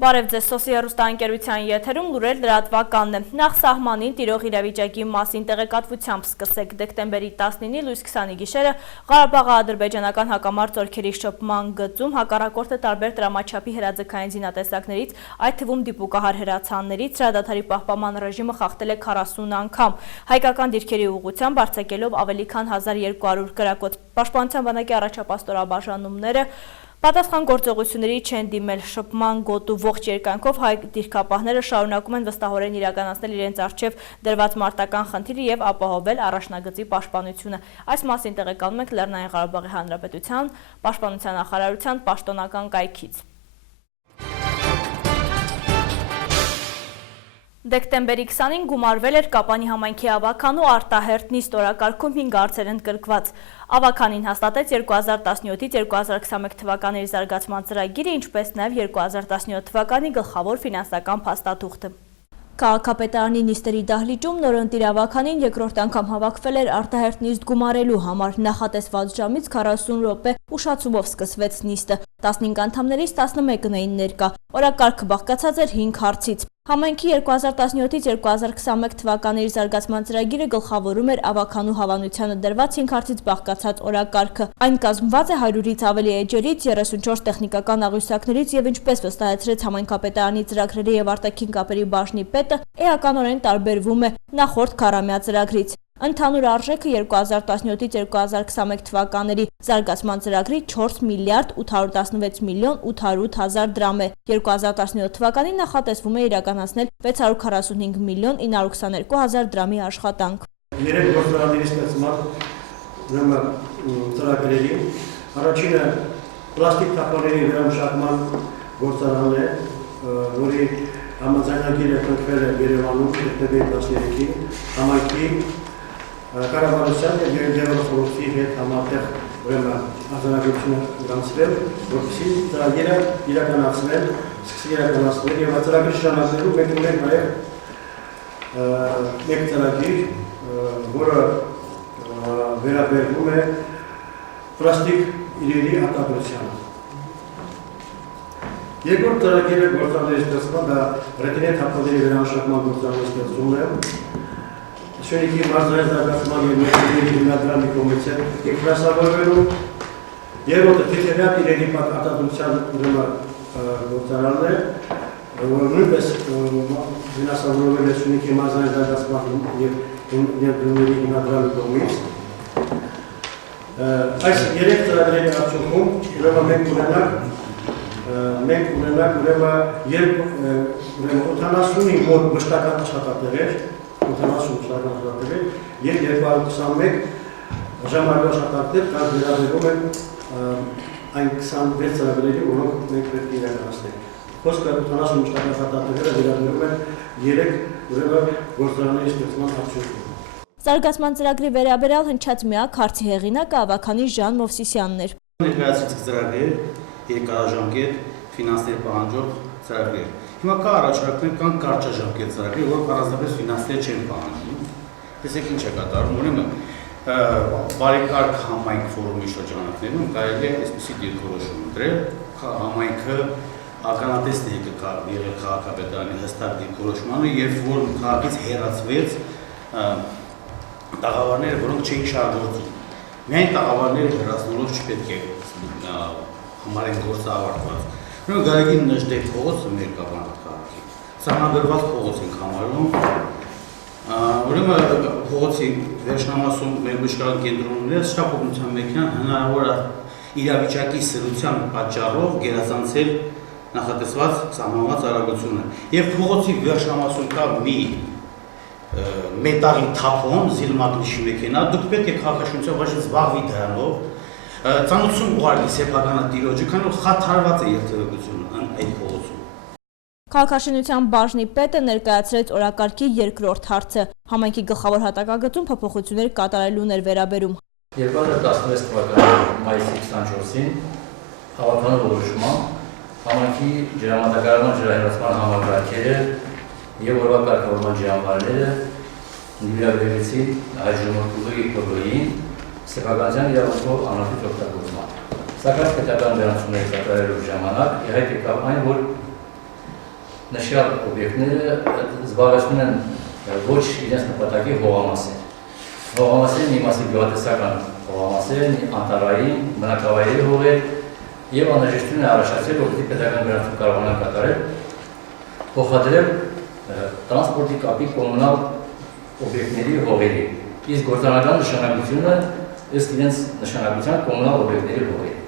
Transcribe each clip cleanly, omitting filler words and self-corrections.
Բարև ձեզ, Սոսի հեռուստաընկերության եթերում լուրեր լրատվականն է։ Նախ սահմանին տիրող իրավիճակի մասին տեղեկատվությամբ սկսեք դեկտեմբերի 19-ի լույս 20-ի գիշերը Ղարաբաղ-ադրբեջանական հակամարտ զորքերի շփման գծում հակառակորդը տարբեր տրամաչափի հրաձգային զինատեսակներից, այդ թվում դիպուկահար հրացաններից հրադադարի պահպանման ռեժիմը խախտել է 40 անգամ, հայկական դիրքերի ուղղությամբ արձակելով ավելի քան 1200 կրակոց։ Պաշտպանության բանակի առաջապատстоրաբաժանումները պատասխան գործողությունների չեն դիմել շփման գոտու ողջ երկայնքով հայ դիրքապահները շարունակում են վստահորեն իրականացնել իրենց առջև դրված մարտական խնդիրը եւ ապահովել առաջնագծի պաշտպանությունը։ Այս մասին տեղեկանում ենք Լեռնային Ղարաբաղի Հանրապետության Պաշտպանության նախարարության պաշտոնական կայքից։ Դեկտեմբերի 20-ին գումարվել էր Կապանի համայնքի ավականու արտահերթ նիստ օրակարգում 5 հարցեր ընդգրկված։ Ավականին հաստատեց 2017-ից 2021 թվականների զարգացման ծրագիրը, ինչպես նաև 2017 թվականի գլխավոր ֆինանսական փաստաթուղթը։ Քաղաքապետարանի նիստերի դահլիճում նորընտիր ավականին երկրորդ անգամ հավաքվել էր արտահերթ նիստ գումարելու համար։ Նախատեսված ժամից 40 րոպե ուշացումով սկսվեց նիստը։ 15 անդամներից 11-ն էին ներկա։ Օրակարգը բաղկացած էր 5 հարցից։ Համայնքի 2017-ից 2021 թվականների զարգացման ծրագիրը գլխավորում էր ավականու հավանությանը դրված 5 հարցից բաղկացած օրակարգը։ Այն կազմված է 100-ից ավելի էջերից, 34 տեխնիկական աղյուսակներից եւ ինչպես վստահեցրեց համայնքապետարանի ծրագրերի եւ արտաքին կապերի բաժնի պետը, էականորեն տարբերվում է նախորդ քառամյա ծրագրից։ Ընդհանուր արժեքը 2017-ից 2021 թվականների զարգացման ծրագրի 4 միլիարդ 816 միլիոն 808 հազար դրամ է։ 2017 թվականին նախատեսվում է իրականացնել 645 միլիոն 922 հազար դրամի աշխատանք։ Երեք գործարանների ստեղծման ծրագրերի առաջինը պլաստիկ թափոնների վերամշակման գործարանն է, որի համաձայնագիրը կնքվել է Երևանում դեկտեմբերի 13-ին համայնքի կառավարության եւ Գերեզմանոց խորհրդի հետ համատեղ արձանագրությունը գրանցվել, որպեսզի ծրագիրը իրականացնել, սկսի իրականացնել եւ ծրագրի շրջանակներում մենք ունենք նաեւ մեկ ծրագիր, որը վերաբերվում է պլաստիկ իրերի արտադրությանը։ Երկրորդ ծրագիրը գործարանների ստեղծման դա ռետինե թափոնների վերամշակման գործարանների ստեղծումն է։ Շենքի մարզային զարգացման եւ մեքենայի հիմնադրամի կողմից ինֆրաստրուկտուրելու երրորդը թեթևյալ իրերի արտադրության գործարանն է, որը նույնպես ֆինանսավորվել է շենքի մարզային զարգացման եւ մեքենայի հիմնադրամի կողմից։ Այս երեք ծրագրերի արդյունքում մենք ունենանք 85 մոտ մշտական աշխատատեղեր, 80 շարքան աշխատատեղեր եւ 221 ժամանակավոր աշխատատեղեր, կան վերաբերում են այն 26 ծրագրերի, որոնք մենք պետք է իրականացնենք։ Խոսքը 80 մշտական աշխատատեղերը վերաբերում են 3 գործարանների ստեղծման արդյունքում։ Զարգացման ծրագրի վերաբերյալ հնչած միակ հարցի հեղինակը ավականի Ժան Մովսիսյանն էր։ Ներկայացրած ծրագրեր, երկարաժամկետ ֆինանսներ պահանջող ծրագրեր։ Հիմա կա առաջարկներ, կան կարճաժամկետ ծրագրեր, որոնք առանձնապես ֆինանսներ չեն պահանջում։ Տեսեք ինչ է կատարվում, ուրեմն բարեկարգ համայնք ֆորումի շրջանակներում կարելի է այսպիսի դիրքորոշում ընտրել, համայնքը ականատեսն է եղել քաղաքապետարանի հստակ դիրքորոշմանը, երբ որ քաղաքից հեռացվեց տաղավարները, որոնք չէին շարժվում։ Միայն տաղավարները հեռացնելով չպետք է համարեն գործը ավարտված։ Ուրեմն Գարեգին Նժդեհ փողոցը մեր քաղաքի սահմանադրված փողոց ենք համարում։ Ուրեմն փողոցի վերջնամասում մեր բժշկական կենտրոնները շտապ օգնության մեքենան հնարավոր է իրավիճակի սրության պատճառով գերազանցել նախատեսված սահմանված արագությունը։ Եվ փողոցի վերջնամասում կա մի մետաղի թափոն, զիլմագնիշի մեքենա, դուք պետք է քաղաքաշինության բաժին զբաղվի դրանով, ծանոթություն ուղարկի սեփականատիրոջը, քանի որ խաթարված է երթևեկությունը այդ փողոցում։ Քաղաքաշինության բաժնի պետը ներկայացրեց օրակարգի երկրորդ հարցը։ Համայնքի գլխավոր հատակագծում փոփոխություններ կատարելուն էր վերաբերում։ 2016 թվականի մայիսի 24-ին հավաքանու որոշմամբ համայնքի ջրամատակարարման ջրահեռացման համակարգերը եւ օրվա կարգավորման ջրամբարները նվիրաբերվեցին այժմօրտուղի փոփոխին սեփականության իրավունքով անհրաժեշտ օգտագործման։ Սակայն պետական դրանցումների կատարելու ժամանակ իհայտ եկավ այն, որ նշյալ օբյեկտները զբաղեցնում են ոչ իրենց նպատակի հողամասեր։ Հողամասերն մի մասը գյուղատնտեսական հողամասեր են, անտառային, բնակավայրերի հողեր եւ անհրաժեշտություն է առաջացել, որպեսզի պետական գրանցում կարողանան կատարել, փոխադրել տրանսպորտի կապի կոմունալ օբյեկտների հողերի։ Իսկ գործնական նշանակությունը ըստ իրենց նշանակության կոմունալ օբյեկտների հողերի։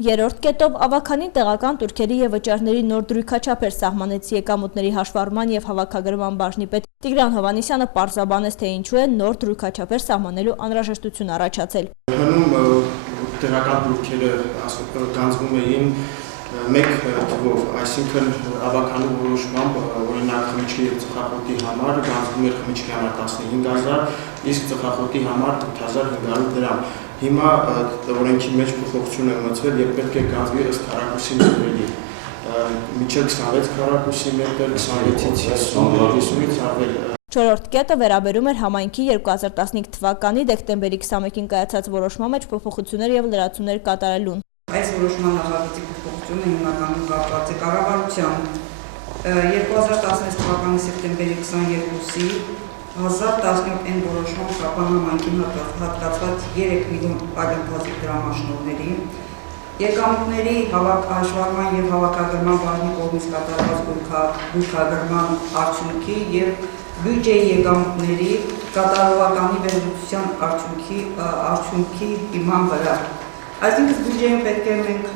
Երրորդ կետով ավականին տեղական տուրքերի եւ վճարների նոր դրույքաչափեր սահմանեց եկամուտների հաշվառման եւ հավաքագրման բաժնի պետ Տիգրան Հովհաննիսյանը պարզաբանեց, թե ինչու է նոր դրույքաչափեր սահմանելու անհրաժեշտություն առաջացել։ Տեղական տուրքերը գանձվում էին մեկ թվով, այսինքն ավականու որոշմամբ օրինակ խմիչքի եւ ծխախոտի համար գանձվում էր խմիչքի համար 15000, իսկ ծխախոտի համար 8500 դրամ։ Հիմա օրենքի մեջ փոփոխություն է մտցվել եւ պետք է գանձվի ըստ քառակուսի նորմերի։ Մինչև 26 քառակուսի մետր, 26-ից 50-ից ավել։ Չորրորդ կետը վերաբերում էր համայնքի 2015 թվականի դեկտեմբերի 21-ին կայացած որոշման մեջ փոփոխություններ եւ լրացումներ կատարելուն։ Այս որոշման նախագծի փոփոխությունը հիմնականում կապված է կառավարության 2016 թվականի սեպտեմբերի 22-ի 1017 որոշման Կապան համայնքին հատկացված 3 միլիոն այլընտրանքի դրամաշնորհների եկամուտների հաշվառման եւ հավաքագրման բաժնի կողմից կատարված գույքագրման արդյունքի եւ բյուջեի եկամուտների կատարողականի վերլուծության արդյունքի հիման վրա։ Այսինքն բյուջեին պետք է մենք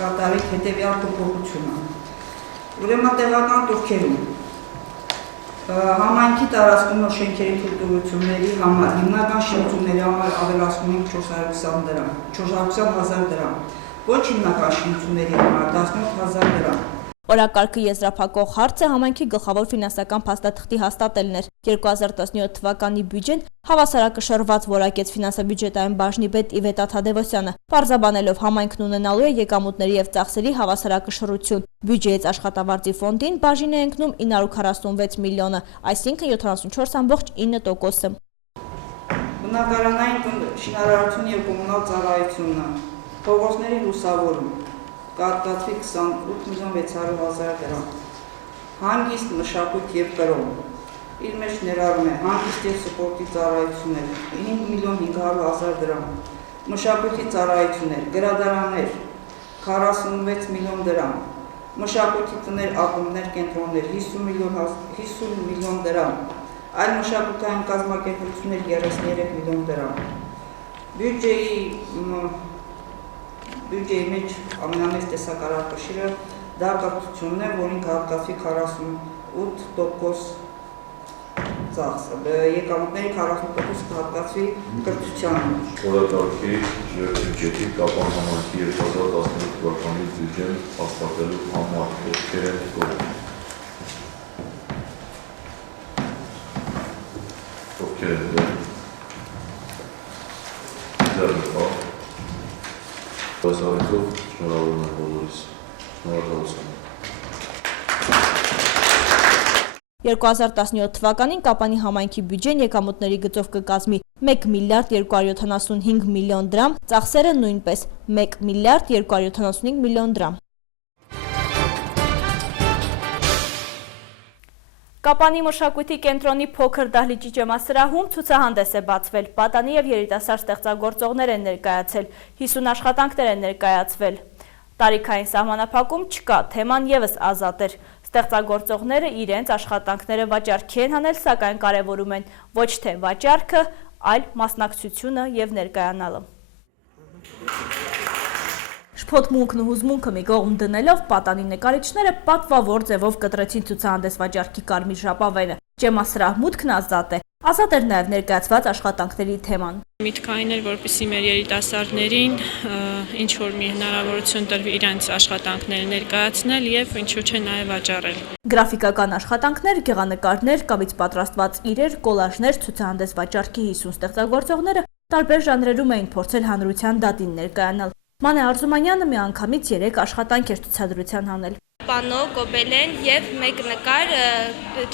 կատարենք հետեւյալ փոփոխությունը։ Ուրեմն տեղական տուրքերում համայնքի տարածքում շենքերի թույլտվությունների համար հիմնական շինությունների համար ավելացնում ենք 420,000 դրամ, ոչ հիմնական շինությունների համար 17,000 դրամ։ Օրակարգը եզրափակող հարցը համայնքի գլխավոր ֆինանսական փաստաթղթի հաստատելն էր։ 2017 թվականի բյուջեն հավասարակշռված որակեց ֆինանսա-բյուջետային բաժնի պետ Իվետա Թադևոսյանը, պարզաբանելով համայնքն ունենալու է եկամուտների եւ ծախսերի հավասարակշռություն։ Բյուջեից աշխատավարձի ֆոնդին բաժին է ընկնում 946 միլիոնը, այսինքն 74.9%-ը։ Բնակարանային շինարարություն եւ կոմունալ ծառայությունը, փողոցների լուսավորում կատկացվի 28,600,000 դրամ, հանգիստ, մշակույթ եւ կրոն, իր մեջ ներառում է հանգիստ եւ սպորտի ծառայություններ 5,500,000 դրամ, մշակույթի ծառայություններ, գրադարաններ 46 միլիոն դրամ, մշակույթի տներ, ակումբներ, կենտրոններ 50 միլիոն դրամ, այլ մշակութային կազմակերպություններ 33 միլիոն դրամ, բյուջեի մեջ ամենամեծ տեսակարարքշիռը դա կրթությունն է, որին կհատկացվի 48% ծախսը, եկամուտների 40% կհատկացվի կրթությանը։ Օրակարգի եւ բյուջետի Կապան համայնքի 2017 թվականի բյուջեն հաստատելու համար ովքեր են Այսարքով շնորհավորում եմ բոլորիս, շնորհակալություն։ 2017 թվականին Կապանի համայնքի բյուջեն եկամուտների գծով կկազմի 1 միլիարդ 275 միլիոն դրամ, ծախսերը նույնպես 1 միլիարդ 275 միլիոն դրամ։ Կապանի մշակույթի կենտրոնի փոքր դահլիճի ջեմասրահում ցուցահանդես է բացվել, պատանի եւ երիտասարդ ստեղծագործողներ են ներկայացել, 50 աշխատանքներ են ներկայացվել։ Տարիքային սահմանափակում չկա, թեման եւս ազատ էր։ Ստեղծագործողները իրենց աշխատանքները վաճառքի են հանել, սակայն կարևորում են ոչ թե վաճառքը, այլ մասնակցությունը եւ ներկայանալը։ Շփոթմունքն ու հուզմունքը մի կողմ դնելով պատանի նկարիչները պատվավոր ձևով կտրեցին ցուցահանդես վաճառքի կարմիր ժապավենը։ Ջեմասրահ մուտքն ազատ է։ Ազատ էր նաև ներկայացված աշխատանքների թեման։ Միտքային էր, որպեսզի մեր երիտասարդներին ինչ որ մի հնարավորություն տրվի իրենց աշխատանքները ներկայացնել եւ ինչու՞ չէ նաև վաճառել։ Գրաֆիկական աշխատանքներ, գեղանկարներ, կավից պատրաստված իրեր, կոլաժներ, ցուցահանդես վաճառքի 50 ստեղծագործողները տարբեր ժանրերում էին փորձել հանրության դատին ներկայանալ։ Մանե Արզումանյանը միանգամից 3 աշխատանք էր ցուցադրության հանել։ պանո, գոբելեն եւ մեկ նկար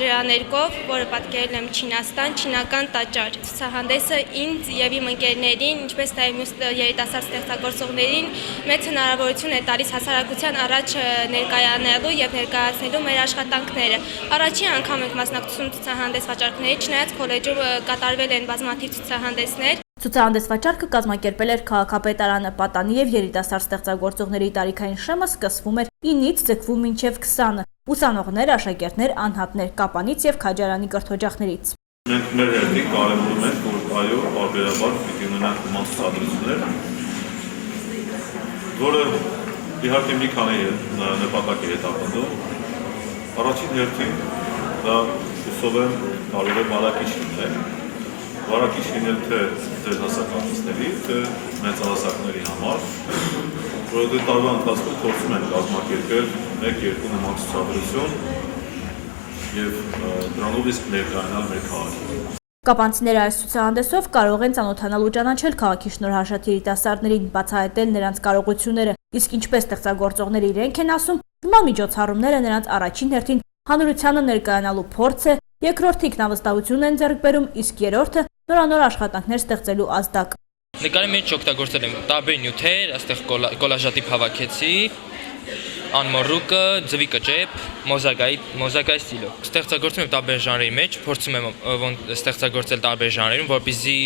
ջրաներկով, որը պատկերել եմ Չինաստան, չինական տաճար։ Ցուցահանդեսը ինձ եւ իմ ընկերներին, ինչպես նաեւ մյուս երիտասարդ ստեղծագործողներին մեծ հնարավորություն է տալիս հասարակության առաջ ներկայանալու եւ ներկայացնելու մեր աշխատանքները։ Առաջին անգամ ենք մասնակցում ցուցահանդես վաճառքների, չնայած քոլեջում կատարվել են բազմաթիվ ցուցահանդեսներ։ Ցուցահանդես վաճառքը կազմակերպել էր քաղաքապետարանը, պատանի եւ երիտասարդ ստեղծագործողների տարիքային շեմը սկսվում էր 9-ից ձգվում մինչեւ 20, ուսանողներ, աշակերտներ, անհատներ, Կապանից եւ Քաջարանի կրթօջախներից։ Մենք մեր հերթին կարևորում ենք, որ այո, բարբերաբար պիտի ունենանք նման ցուցադրություններ, որը իհարկե մի քանի նպատակ է հետապնդում։ Առաջին հերթին դա հուսով եմ կարող է մարակիչ լինել։ Վարակիչ լինել թե ձեր հասակակիցների, թե մեծահասակների համար, որովհետև տարվա ընթացքում փորձում են կազմակերպել 1-2 նման ցուցադրություն եւ դրանով իսկ ներկայանալ մեր քաղաքի։ Կապանցիները այս ցուցահանդեսով կարող են ծանոթանալ ու ճանաչել քաղաքի շնորհաշատ երիտասարդներին, բացահայտել նրանց կարողությունները, իսկ ինչպես ստեղծագործողները իրենք են ասում, նման միջոցառումները նրանց առաջին հերթին հանրությանը ներկայանալու փորձ է, երկրորդը ինքնավստահություն են ձեռք բերում, իսկ երրորդը նորանոր աշխատանքներ ստեղծելու ազդակ։ Նկարի մեջ օգտագործել եմ տարբեր նյութեր, այստեղ կոլաժատիպ հավաքեցի, անմոռուկը, ձվի կճեպ, մոզակայի ստիլով։ Ստեղծագործում եմ տարբեր ժանրերի մեջ, փորձում եմ ստեղծագործել տարբեր ժանրերում, որպեսզի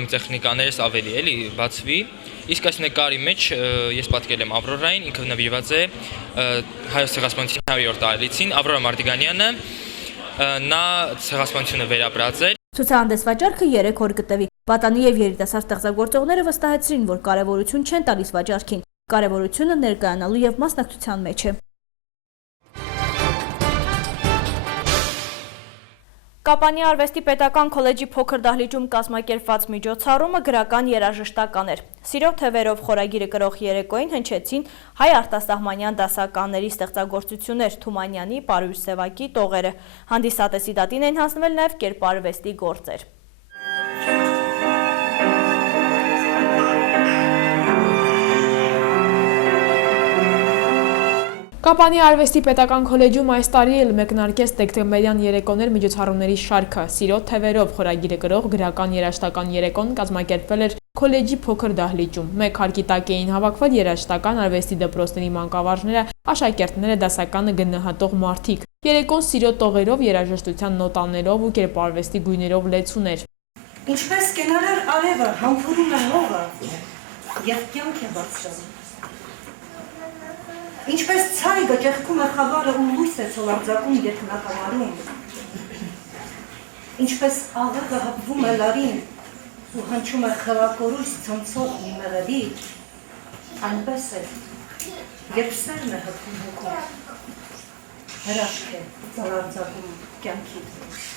իմ տեխնիկաներս ավելի բացվի։ Իսկ այս նկարի մեջ ես պատկերել եմ Ավրորային, ինքը նվիրված է Հայոց ցեղասպանության 100-րդ տարելիցին, Ավրորա Մարտիրոսյանը, նա ցեղասպանությունը վերապրած էր։ Ցուցահանդես վաճառքը 3 օր կտևի։ Պատանի եւ երիտասարդ ստեղծագործողները վստահեցրին, որ կարևորություն չեն տալիս վաճառքին, կարևորությունը ներկայանալու եւ մասնակցության մեջ է։ Կապանի արվեստի պետական քոլեջի փոքր դահլիճում կազմակերպված միջոցառումը գրական երաժշտական էր։ Սիրո թևերով խորագիրը կրող երեկոյին հնչեցին հայ արտասահմանյան դասականների ստեղծագործություններ, Թումանյանի, Պարույր Սևակի տողերը։ Հանդիսատեսի դատին են հանձնվել նաև կերպարվեստի գործեր։ Կապանի արվեստի պետական քոլեջում այս տարի էլ մեկնարկեց դեկտեմբերյան երեկոներ միջոցառումների շարքը։ Սիրո թևերով խորագիրը կրող գրական երաժշտական երեկոն կազմակերպվել էր քոլեջի փոքր դահլիճում։ Մեկ հարկի տակ էին հավաքվել երաժշտական արվեստի դպրոցների մանկավարժները, աշակերտները, դասականը գնահատող մարդիկ։ Երեկոն սիրո տողերով, երաժշտության նոտաներով ու կերպարվեստի գույներով լեցուն էր։ Ինչպես կենարար արևը համբուրում է հողը եւ կյանք է բարձրանում։ Ինչպես ցայգը ճեղքում է խավարը ու լույս է ցոլարձակում երկնակամարում, ինչպես աղեղը հպվում է լարին ու հնչում է խելակորույս ցնցող մի մեղեդի, այնպես է, երբ սերն է հպվում հոգում, հրաշք է ցոլարձակում կյանքի դուրս։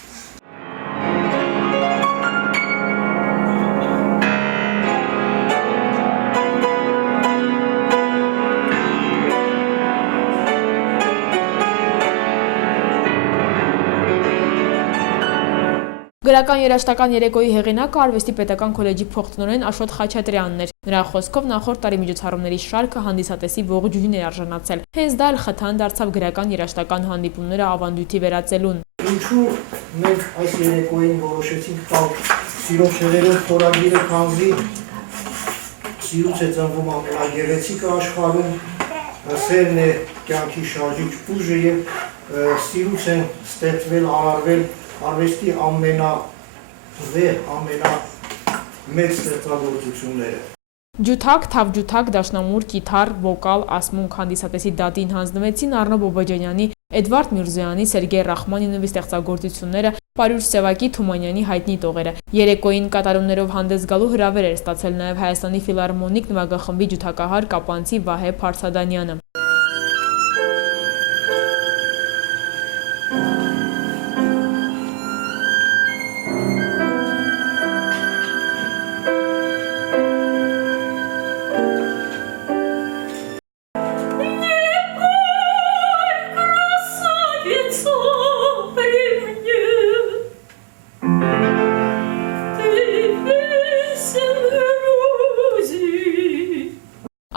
Գրական երաժշտական երեկոյի հեղինակը արվեստի պետական քոլեջի փոխտնօրեն Աշոտ Խաչատրյանն էր։ Նրա խոսքով նախորդ տարի միջոցառումների շարքը հանդիսատեսի ողջույնին էր արժանացել։ Հենց դա էլ խթան դարձավ գրական երաժշտական հանդիպումները ավանդույթի վերածելուն։ Ինչու մենք այս երեկոյին որոշեցինք տալ Սիրո թևերով խորագիրը, քանզի սիրուց է ծնվում ամենագեղեցիկը աշխարհում, սերն է կյանքի շարժիչ ուժը եւ սիրուց են ստեղծվել, արարվել արվեստի ամենամեծ ստեղծագործությունները։ Ջութակ, թավջութակ, դաշնամուր, կիթառ, վոկալ, ասմունք հանդիսատեսի դատին հանձնվեցին Առնո Բոբաջանյանի, Էդվարդ Միրզոյանի, Սերգեյ Ռախմանինովի ստեղծագործությունները, Պարույր Սևակի, Թումանյանի հայտնի տողերը։ Երեկոյին կատարումներով հանդես գալու հրավեր էր ստացել նաև Հայաստանի ֆիլհարմոնիկ նվագախմբի ջութակահար կապանցի Վահե Փարսադանյանը։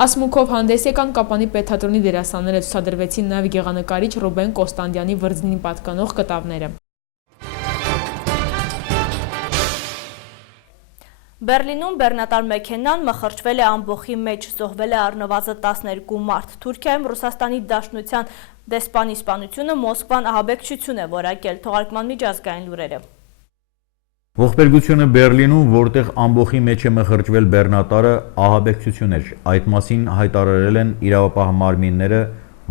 Ասմունքով հանդես եկան Կապանի պետաթատրոնի դերասանները, ցուցադրվեցին նաև գեղանկարիչ Ռուբեն Կոստանդյանի վրձնին պատկանող կտավները։ Բերլինում բեռնատար մեքենան մխրճվել է ամբոխի մեջ, զոհվել է առնվազն 12 մարդ։ Թուրքիայում Ռուսաստանի Դաշնության դեսպանի սպանությունը Մոսկվան ահաբեկչություն է որակել, թողարկման միջազգային լուրերը։ Ողբերգությունը Բերլինում, որտեղ ամբոխի մեջ է մխրճվել բեռնատարը, ահաբեկչություն էր։ Այդ մասին հայտարարել են իրավապահ մարմինները,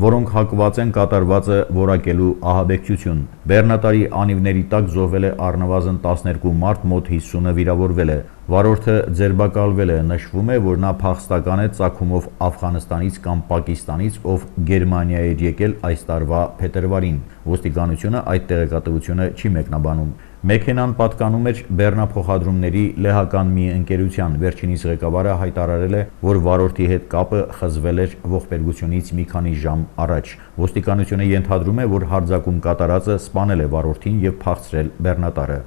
որոնք հակված են կատարվածը որակելու ահաբեկչություն։ Բեռնատարի անիվների տակ զոհվել է առնվազն 12 մարդ, մոտ 50-ը վիրավորվել է։ Վարորդը ձերբակալվել է, նշվում է, որ նա փախստական է ծագումով Աֆղանստանից կամ Պակիստանից, ով Գերմանիա էր եկել այս տարվա փետրվարին։ Ոստիկանությունը այդ տեղեկատվությունը չի մեկնաբանում։ Մեքենան պատկանում էր բեռնափոխադրումների լեհական մի ընկերության։ Վերջինիս ղեկավարը հայտարարել է, որ վարորդի հետ կապը խզվել էր ողբերգությունից մի քանի ժամ առաջ։ Ոստիկանությունը ենթադրում է, որ հարձակում կատարածը սպանել է վարորդին եւ փախցրել բեռնատարը։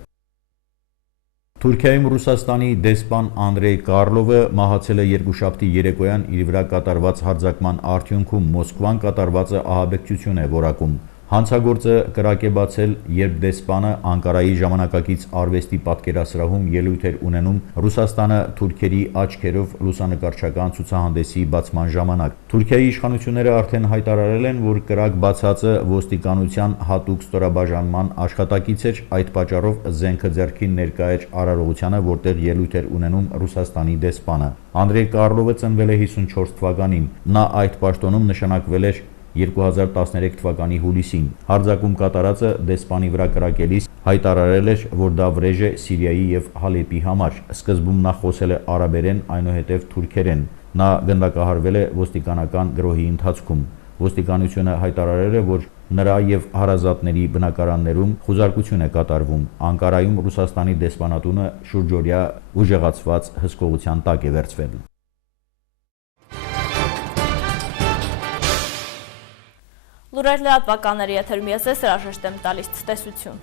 Թուրքիայում Ռուսաստանի դեսպան Անդրեյ Կարլովը մահացել է երկուշաբթի երեկոյան իր վրա կատարված հարձակման արդյունքում։ Մոսկվան կատարվածը ահաբեկչություն է որակում։ Հանցագործը կրակ է բացել, երբ դեսպանը Անկարայի ժամանակակից արվեստի պատկերասրահում ելույթ էր ունենում Ռուսաստանը թուրքերի աչքերով լուսանկարչական ցուցահանդեսի բացման ժամանակ։ Թուրքիայի իշխանությունները արդեն հայտարարել են, որ կրակ բացածը ոստիկանության հատուկ ստորաբաժանման աշխատակից էր, այդ պատճառով զենքը ձեռքին ներկա էր արարողությանը, որտեղ ելույթ էր ունենում Ռուսաստանի դեսպանը։ Անդրեյ Կարլովը ծնվել է 54 թվականին։ Նա այդ պաշտոնում նշանակվել էր 2013 թվականի հուլիսին։ Հարձակում կատարածը դեսպանի վրա կրակելիս հայտարարել էր, որ դա վրեժ է Սիրիայի եւ Հալեպի համար։ Սկզբում նա խոսել է արաբերեն, այնուհետև թուրքերեն։ Նա գնդակահարվել է ոստիկանական գրոհի ընթացքում։ Ոստիկանությունը հայտարարել է, որ նրա եւ հարազատների բնակարաններում խուզարկություն է կատարվում։ Անկարայում Ռուսաստանի դեսպանատունը շուրջօրյա ուժեղացված հսկողության տակ է վերցվել։ Լուրեր լրատվականների եթերում ես հրաժեշտ եմ տալիս, ցտեսություն։